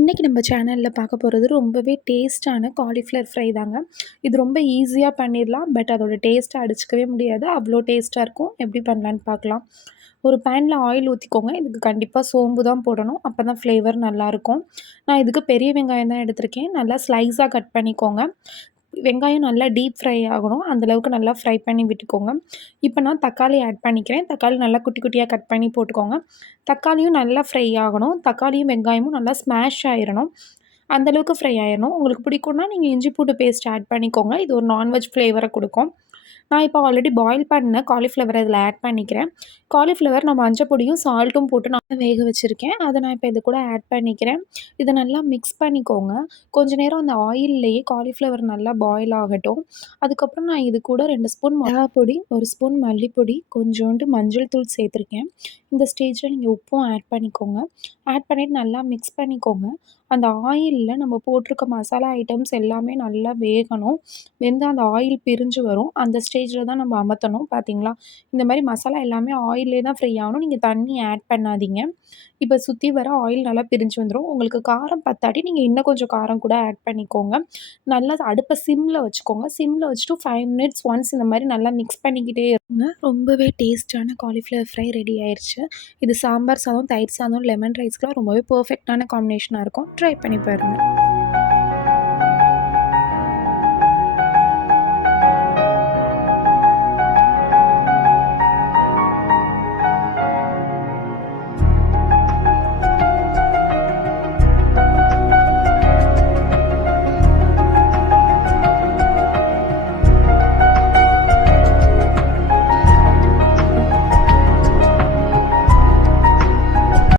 இன்றைக்கி நம்ம சேனலில் பார்க்க போகிறது ரொம்பவே டேஸ்ட்டான காலிஃப்ளவர் ஃப்ரை தாங்க. இது ரொம்ப ஈஸியாக பண்ணிடலாம். பட் அதோட டேஸ்ட்டை அடிச்சுக்கவே முடியாது. அவ்வளோ டேஸ்ட்டாக இருக்கும். எப்படி பண்ணலான்னு பார்க்கலாம். ஒரு பேனில் ஆயில் ஊற்றிக்கோங்க. இதுக்கு கண்டிப்பாக சோம்பு தான் போடணும். அப்போ தான் ஃப்ளேவர் நல்லாயிருக்கும். நான் இதுக்கு பெரிய வெங்காயம் தான் எடுத்திருக்கேன். நல்லா ஸ்லைஸாக கட் பண்ணிக்கோங்க. வெங்காயம் நல்லா டீப் ஃப்ரை ஆகணும். அந்தளவுக்கு நல்லா ஃப்ரை பண்ணி விட்டுக்கோங்க. இப்போ நான் தக்காளி ஆட் பண்ணிக்கிறேன். தக்காளி நல்லா குட்டி குட்டியாக கட் பண்ணி போட்டுக்கோங்க. தக்காளியும் நல்லா ஃப்ரை ஆகணும். தக்காளியும் வெங்காயமும் நல்லா ஸ்மாஷ் ஆயிரணும். அந்தளவுக்கு ஃப்ரை ஆயிரணும். உங்களுக்கு பிடிக்கும்னா நீங்கள் இஞ்சி பூண்டு பேஸ்ட் ஆட் பண்ணிக்கோங்க. இது ஒரு நான்வெஜ் ஃப்ளேவரை கொடுக்கும். நான் இப்போ ஆல்ரெடி பாயில் பண்ண காலிஃப்ளவரை இதில் ஆட் பண்ணிக்கிறேன். காலிஃப்ளவர் நான் மஞ்சள் பொடியும் சால்ட்டும் போட்டு நான் வேக வச்சுருக்கேன். அதை நான் இப்போ இது கூட ஆட் பண்ணிக்கிறேன். இதை நல்லா மிக்ஸ் பண்ணிக்கோங்க. கொஞ்ச நேரம் அந்த ஆயில்லையே காலிஃப்ளவர் நல்லா பாயில் ஆகட்டும். அதுக்கப்புறம் நான் இது கூட 2 ஸ்பூன் மிளகாய் பொடி, 1 ஸ்பூன் மல்லிப்பொடி, கொஞ்சோண்டு மஞ்சள் தூள் சேர்த்துருக்கேன். இந்த ஸ்டேஜில் நீங்கள் உப்பும் ஆட் பண்ணிக்கோங்க. ஆட் பண்ணிவிட்டு நல்லா மிக்ஸ் பண்ணிக்கோங்க. அந்த ஆயிலில் நம்ம போட்டிருக்க மசாலா ஐட்டம்ஸ் எல்லாமே நல்லா வேகணும். வெந்து அந்த ஆயில் பிரிஞ்சு வரும். அந்த ஸ்டேஜில் தான் நம்ம அமர்த்தணும். பார்த்தீங்களா? இந்த மாதிரி மசாலா எல்லாமே ஆயிலே தான் ஃப்ரை ஆகணும். நீங்கள் தண்ணி ஆட் பண்ணாதீங்க. இப்போ சுற்றி வர ஆயில் நல்லா பிரிஞ்சு வந்துடும். உங்களுக்கு காரம் பத்தாட்டி நீங்கள் இன்னும் கொஞ்சம் காரம் கூட ஆட் பண்ணிக்கோங்க. நல்லா அடுப்பை சிம்மில் வச்சுக்கோங்க. சிம்மில் வச்சுட்டு 5 மினிட்ஸ் ஒன்ஸ் இந்த மாதிரி நல்லா மிக்ஸ் பண்ணிக்கிட்டே இருங்க. ரொம்பவே டேஸ்ட்டான காலிஃப்ளவர் ஃப்ரை ரெடி ஆயிடுச்சு. இது சாம்பார் சாதம், தயிர் சாதம், லெமன் ரைஸ்க்குலாம் ரொம்பவே பர்ஃபெக்டான காம்பினேஷனாக இருக்கும். ட்ரை பண்ணி பாருங்கள்.